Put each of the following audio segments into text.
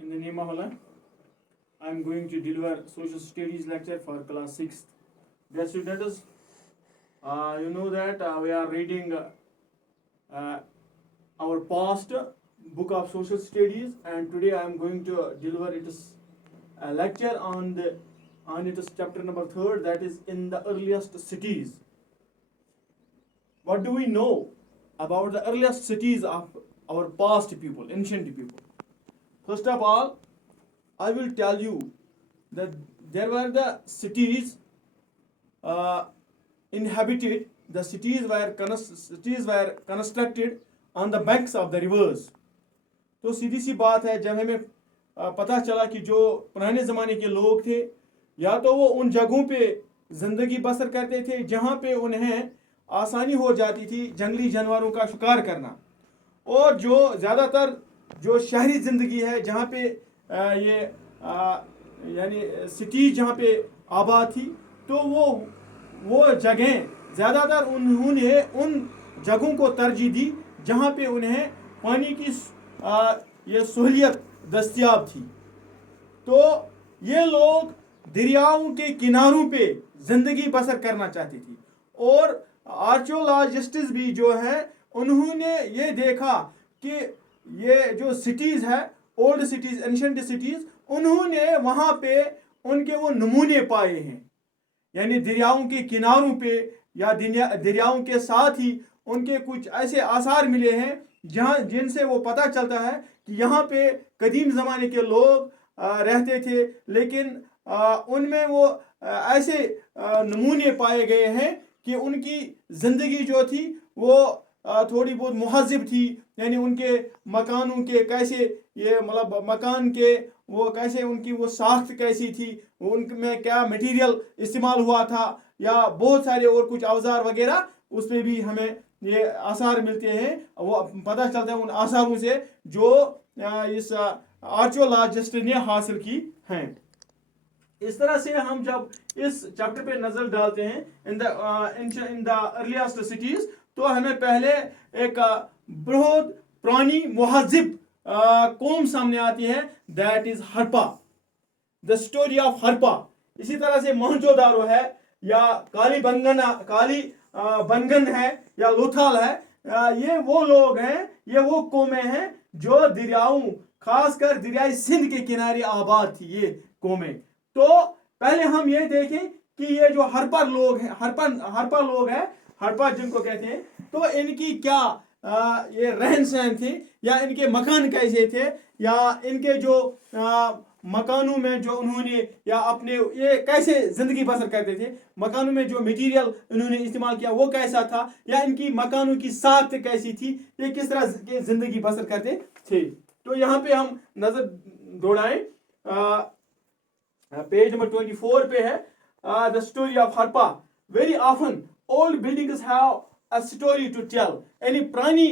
In the name of Allah, I am going to deliver social studies lecture for class 6th. Dear students, you know that we are reading our past book of social studies, and today I am going to deliver its lecture on its chapter number 3rd, that is in the earliest cities. What do we know about the earliest cities of our past people, ancient people? First of all, I will tell you that there were the cities inhabited, the cities were constructed on the banks of the rivers. تو सीधी सी बात है, जब हमें पता चला कि जो पुराने ज़माने के लोग थे या तो वो उन जगहों पे ज़िंदगी बसर करते थे जहाँ पे उन्हें आसानी हो जाती थी जंगली जानवरों का शिकार करना, और जो ज़्यादातर जो शहरी ज़िंदगी है जहाँ पे ये यानी सिटी जहाँ पे आबाद थी, तो वो जगहें ज़्यादातर उन्होंने उन जगहों को तरजीह दी जहाँ पे उन्हें पानी की ये सहूलियत दस्तयाब थी. तो ये लोग दरियाओं के किनारों पे ज़िंदगी बसर करना चाहती थी, और आर्कियोलॉजिस्ट्स भी जो है उन्होंने ये देखा कि ये जो सिटीज़ है, ओल्ड सिटीज़, एंशिएंट सिटीज़, उन्होंने वहाँ पे उनके वो नमूने पाए हैं, यानी दरियाओं के किनारों पे या दरियाओं के साथ ही उनके कुछ ऐसे आसार मिले हैं जहाँ जिनसे वो पता चलता है कि यहाँ पे कदीम ज़माने के लोग रहते थे, लेकिन उनमें वो ऐसे नमूने पाए गए हैं कि उनकी ज़िंदगी जो थी वो थोड़ी बहुत मुहज़्ज़ब थी, यानी उनके मकानों के कैसे ये मतलब मकान के वो कैसे उनकी वो साख्त कैसी थी, उनमें क्या मटेरियल इस्तेमाल हुआ था, या बहुत सारे और कुछ औजार वगैरह, उसमें भी हमें ये आसार मिलते हैं. वो पता चलता है उन आसारों से जो इस आर्कियोलॉजिस्ट ने हासिल की हैं. इस तरह से हम जब इस चैप्टर पे नजर डालते हैं इन द अर्लीस्ट सिटीज, तो हमें पहले एक बहुत पुरानी मुहज़्ज़ब कौम सामने आती है, that is Harappa, the story of Harappa. इसी तरह से मोहनजोदारो है, या काली बंगन है, या लोथाल है. ये वो लोग हैं, ये वो कौमें हैं जो दरियाओं, खासकर दरियाई सिंध के किनारे आबाद थी ये कौमें. तो पहले हम ये देखें कि ये जो हरप्पा लोग हैं, हरप्पा लोग हैं, हरप्पा जिनको कहते हैं, तो इनकी क्या ये रहन सहन थी, या इनके मकान कैसे थे, या इनके जो मकानों में जो उन्होंने या अपने ये कैसे ज़िंदगी बसर करते थे, मकानों में जो मटेरियल उन्होंने इस्तेमाल किया वो कैसा था, या इनकी मकानों की साख्त कैसी थी, ये किस तरह की ज़िंदगी बसर करते थे. तो यहाँ पे हम नज़र दौड़ाएं, पेज नंबर 24 पे है, the story of Harappa. Very often old buildings have a story to tell. यानी पुरानी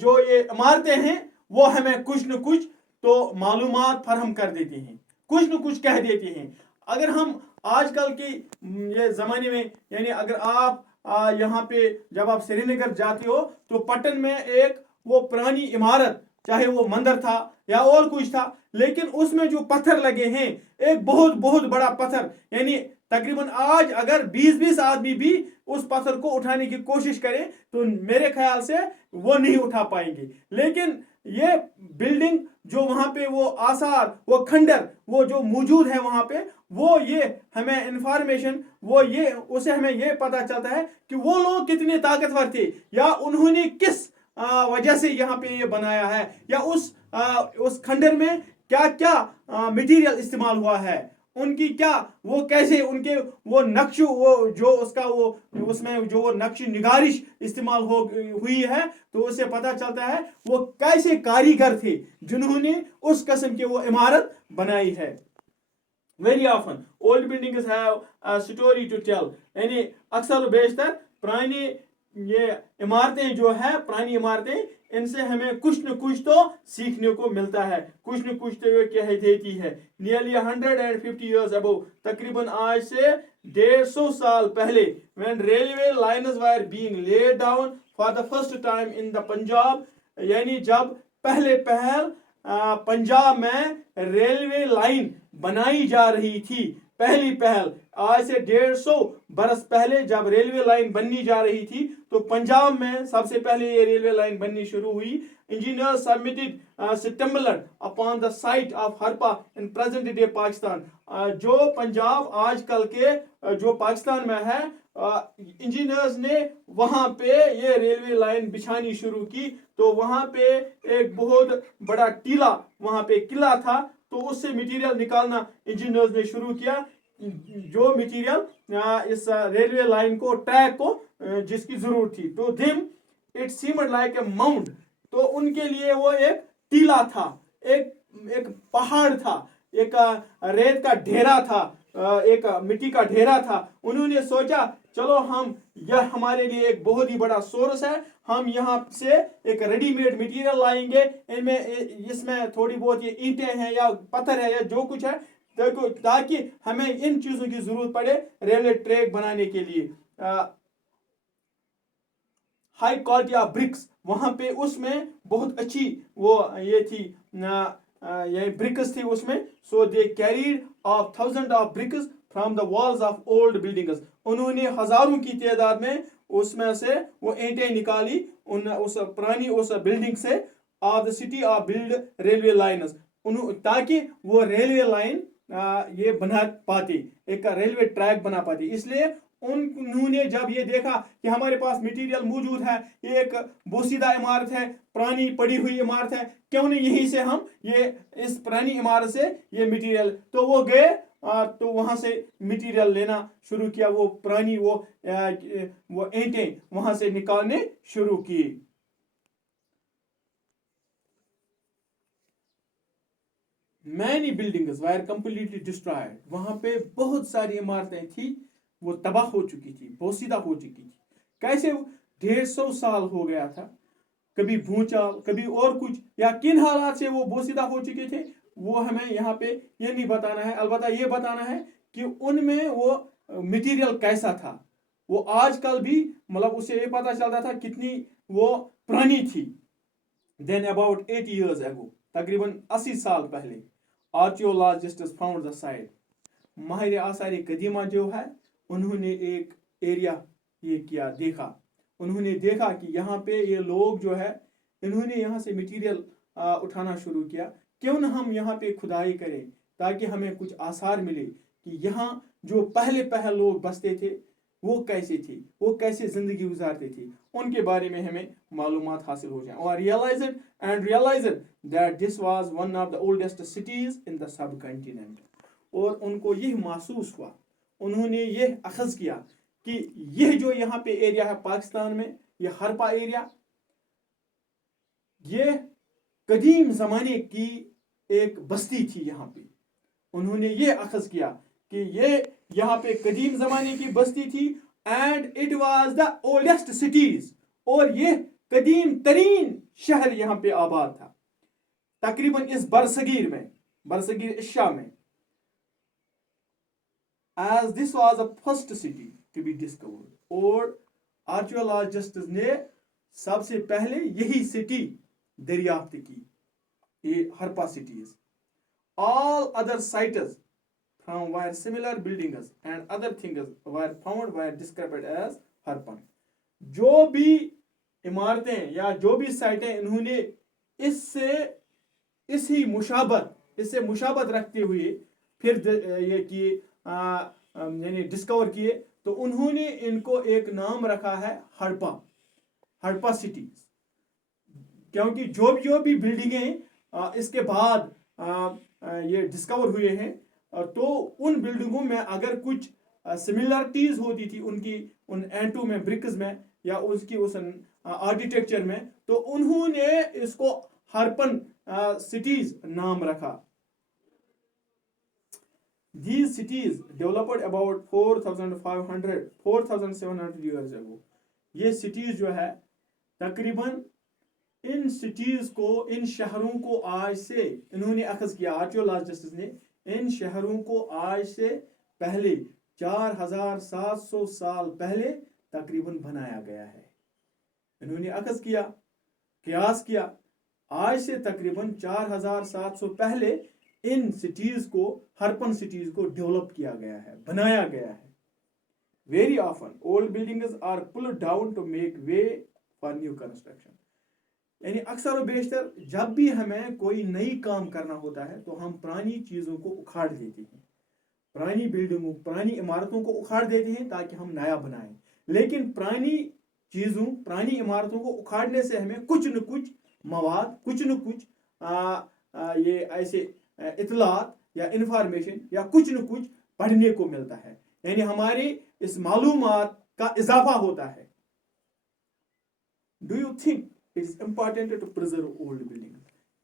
जो ये इमारतें हैं वो हमें कुछ न कुछ तो मालूमात फराहम कर देती हैं, कुछ न कुछ कह देती हैं. अगर हम आजकल के ये ज़माने में, यानी अगर आप यहाँ पे जब आप श्रीनगर जाते हो तो पटन में एक वो पुरानी इमारत, चाहे वो मंदिर था या और कुछ था, लेकिन उसमें जो पत्थर लगे हैं, एक बहुत बहुत बड़ा पत्थर, यानी तकरीबन आज अगर 20-20 आदमी भी उस पत्थर को उठाने की कोशिश करें तो मेरे ख्याल से वो नहीं उठा पाएंगे. लेकिन ये बिल्डिंग जो वहाँ पे वो आसार, वो खंडर, वो जो मौजूद है वहाँ पे, वो ये हमें इंफॉर्मेशन, वो ये उसे हमें ये पता चलता है कि वो लोग कितने ताकतवर थे, या उन्होंने किस वजह से यहाँ पे ये बनाया है, या उस खंडर में क्या क्या मटेरियल इस्तेमाल हुआ है, उनकी क्या वो कैसे उनके वो नक्श, वो जो उसका वो उसमें जो वो नक्श निगारिश इस्तेमाल हुई है, तो उससे पता चलता है वो कैसे कारीगर थे जिन्होंने उस किस्म की वो इमारत बनाई है. Very often old buildings have a story to tell. यानी अक्सर बेशतर पुरानी ये इमारतें जो है, पुरानी इमारतें, इनसे हमें कुछ न कुछ तो सीखने को मिलता है, कुछ न कुछ तो ये कह देती है. नियरली 150 years ago, तकरीबन आज से 150 साल पहले, when railway lines were being laid down for the first time in the Punjab, यानी जब पहले पहल पंजाब में रेलवे लाइन बनाई जा रही थी। पहली पहल आज से 150 बरस पहले जब रेलवे लाइन बननी जा रही थी तो पंजाब में सबसे पहले ये रेलवे लाइन बननी शुरू हुई। Engineers submitted stimulant upon the site of Harappa in present day Pakistan. जो पंजाब आजकल के जो पाकिस्तान में है, इंजीनियर्स ने वहां पे ये रेलवे लाइन बिछानी शुरू की। तो वहां पे एक बहुत बड़ा टीला, वहां पे किला था, तो उससे मटेरियल निकालना इंजीनियर्स ने शुरू किया। जो मटेरियल इस रेलवे लाइन को, ट्रैक को जिसकी जरूरत थी, तो them it seemed like a mount. तो उनके लिए वो एक टीला था, एक पहाड़ था, एक रेत का ढेरा था, एक मिट्टी का ढेरा था। उन्होंने सोचा चलो यह हमारे लिए एक बहुत ही बड़ा सोर्स है, हम यहाँ से एक रेडीमेड मटेरियल लाएंगे, इसमें थोड़ी बहुत ये ईंटें हैं या पत्थर है या जो कुछ है, ताकि हमें इन चीजों की जरूरत पड़े रेलवे ट्रैक बनाने के लिए। हाई क्वालिटी ऑफ ब्रिक्स, वहां पे उसमें बहुत अच्छी वो ये थी, ये ब्रिक्स थी उसमें। So they carried off 1000 of bricks from the walls of old buildings. उन्होंने हजारों की तादाद में उसमें से वो ईंटें निकाली उस पुरानी उस बिल्डिंग से, of the city of build railway lines, ताकि वो रेलवे लाइन ये बना पाती, एक रेलवे ट्रैक बना पाती। इसलिए उन्होंने जब ये देखा कि हमारे पास मटेरियल मौजूद है, ये एक बोसीदा इमारत है, पुरानी पड़ी हुई इमारत है, क्यों नहीं यहीं से हम ये इस पुरानी इमारत से ये मटेरियल, तो वो गए तो वहां से मटेरियल लेना शुरू किया। वो पुरानी वो ईंटें वहां से निकालने शुरू की। Many buildings were completely destroyed. वहां पे बहुत सारी इमारतें थी, वो तबाह हो चुकी थी, बोसीदा हो चुकी थी। कैसे? 150 साल हो गया था, कभी भूचाल, कभी और कुछ, या किन हालात से वो बोसीदा हो चुके थे, वो हमें यहाँ पे ये नहीं बताना है। अलबत्ता ये बताना है कि उनमें वो मटेरियल कैसा था। वो आजकल भी मतलब उससे ये पता चलता था कितनी वो पुरानी थी। देन अबाउट 80 years ago, तकरीबन 80 साल पहले, आर्कियोलॉजिस्ट्स फाउंड द साइट। माहिर आसार कदीमा जो है, उन्होंने एक एरिया ये किया, देखा। उन्होंने देखा कि यहाँ पे ये लोग जो है, इन्होंने यहाँ से मटेरियल उठाना शुरू किया। क्यों न हम यहाँ पे खुदाई करें ताकि हमें कुछ आसार मिले कि यहाँ जो पहले लोग बसते थे वो कैसे थे, वो कैसे जिंदगी गुजारते थे, उनके बारे में हमें मालूमात हासिल हो जाए। और realise that this was one of the oldest cities in the subcontinent. और उनको यह महसूस हुआ, उन्होंने यह अखज़ किया कि यह जो यहाँ पे एरिया है पाकिस्तान में, यह हरपा एरिया, यह कदीम ज़माने की एक बस्ती थी। यहाँ पे उन्होंने ये अखज़ किया कि ये यहाँ पे कदीम ज़माने की बस्ती थी, and it was the oldest cities, और ये कदीम तरीन शहर यहाँ पे आबाद था तकरीबन इस बरसगीर एशिया में। as this was the first city to be discovered, और आर्कियोलॉजिस्ट्स ने सबसे पहले यही सिटी दरियाफ्त की, ये Harappa cities. all other sites from where similar buildings and other things were found were described as हरपन। जो भी इमारतें या जो भी साइटें इन्होंने इससे मुशाबत रखते हुए फिर ये किए, यानी डिस्कवर किए, तो उन्होंने इनको एक नाम रखा है हड़प्पा सिटीज। क्योंकि जो भी बिल्डिंगें इसके बाद ये डिस्कवर हुए हैं, तो उन बिल्डिंगों में अगर कुछ सिमिलरिटीज होती थी उनकी, उन एंटू में, ब्रिक्स में, या उसकी उस आर्किटेक्चर में, तो उन्होंने इसको हरपन सिटीज नाम रखा। These cities developed about 4,700 years ago. ये सिटीज जो है तकरीबन इन सिटीज को, इन शहरों को आज से इन्होंने अखज़ किया, आर्कियोलॉजिस्ट्स ने इन शहरों को आज से पहले 4700 साल पहले तकरीबन बनाया गया है। इन्होंने अखज़ किया, क़यास किया। आज से तकरीबन 4700 पहले इन सिटीज को, हरपन सिटीज को डेवलप किया गया है, बनाया गया है. Very often old buildings are pulled down to make way for new construction. यानी अक्सर और बेशतर जब भी हमें कोई नई काम करना होता है तो हम पुरानी चीज़ों को उखाड़ देते हैं, पुरानी बिल्डिंगों, पुरानी इमारतों को उखाड़ देते हैं ताकि हम नया बनाएं. लेकिन पुरानी चीज़ों, पुरानी इमारतों को उखाड़ने से हमें कुछ न कुछ मवाद, कुछ न कुछ ये ऐसे इतलात या इंफॉर्मेशन या कुछ न कुछ पढ़ने को मिलता है. यानी हमारी इस मालूमात का इजाफा होता है. Do you think it is important to preserve old building?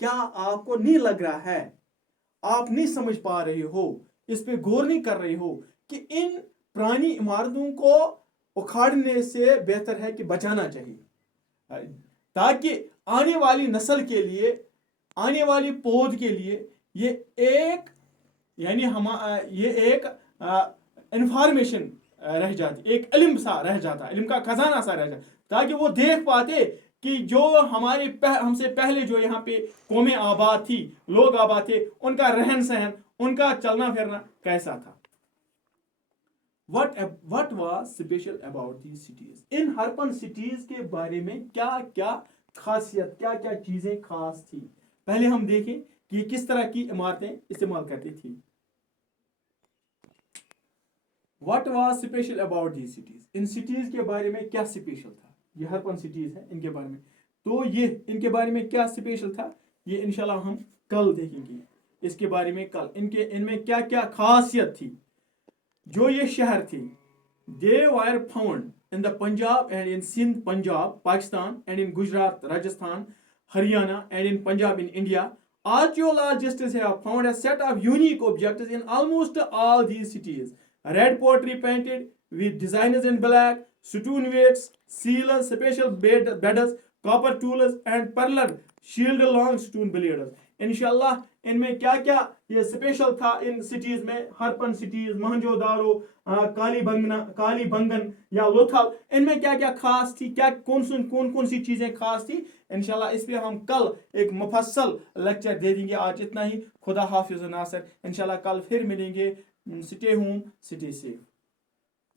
क्या आपको नहीं लग रहा है, आप नहीं समझ पा रहे हो, इस पे गौर नहीं कर रहे हो कि इन पुरानी इमारतों को उखाड़ने से बेहतर है कि बचाना चाहिए, ताकि आने वाली नस्ल के लिए, आने वाली पौध के लिए ये एक, यानी हम ये एक इंफॉर्मेशन रह जाती, एक इल्म सा रह जाता, इल्म का खजाना सा रह जाता, ताकि वो देख पाते कि जो हमारे हमसे पहले जो यहाँ पे कौमें आबाद थी, लोग आबाद थे, उनका रहन सहन, उनका चलना फिरना कैसा था. What was special about these cities? In हरपन cities के बारे में क्या क्या खासियत, क्या क्या चीजें खास थी. पहले हम देखें कि किस तरह की इमारतें इस्तेमाल करती थी. What was special about these cities? In cities के बारे में क्या स्पेशल था. ये हरपन सिटीज है, इनके बारे में, तो ये इनके बारे में क्या स्पेशल था, ये इंशाल्लाह हम कल देखेंगे. इसके बारे में कल, इनमें क्या क्या खासियत थी. जो ये शहर थी, they were found in the Punjab and in Sindh, Punjab, Pakistan, and in Gujarat, Rajasthan, Haryana, and in Punjab in India. Archaeologists have found a set of unique objects in almost all these cities. Red pottery painted with designs in black, stone weights, seals, special beds, copper tools, and pearl shield long stone blades. इंशाल्लाह इनमें क्या क्या ये special था in cities में, हरपन cities, Mohenjodaro, Kalibangan या लोथल, इनमें क्या क्या खास थी, क्या कौन सी चीजें खास थी. इंशाल्लाह इस पे हम कल एक मुफस्सल लेक्चर दे देंगे. आज इतना ही. खुदा हाफिज नासर. इंशाल्लाह कल फिर मिलेंगे. Stay home, stay safe.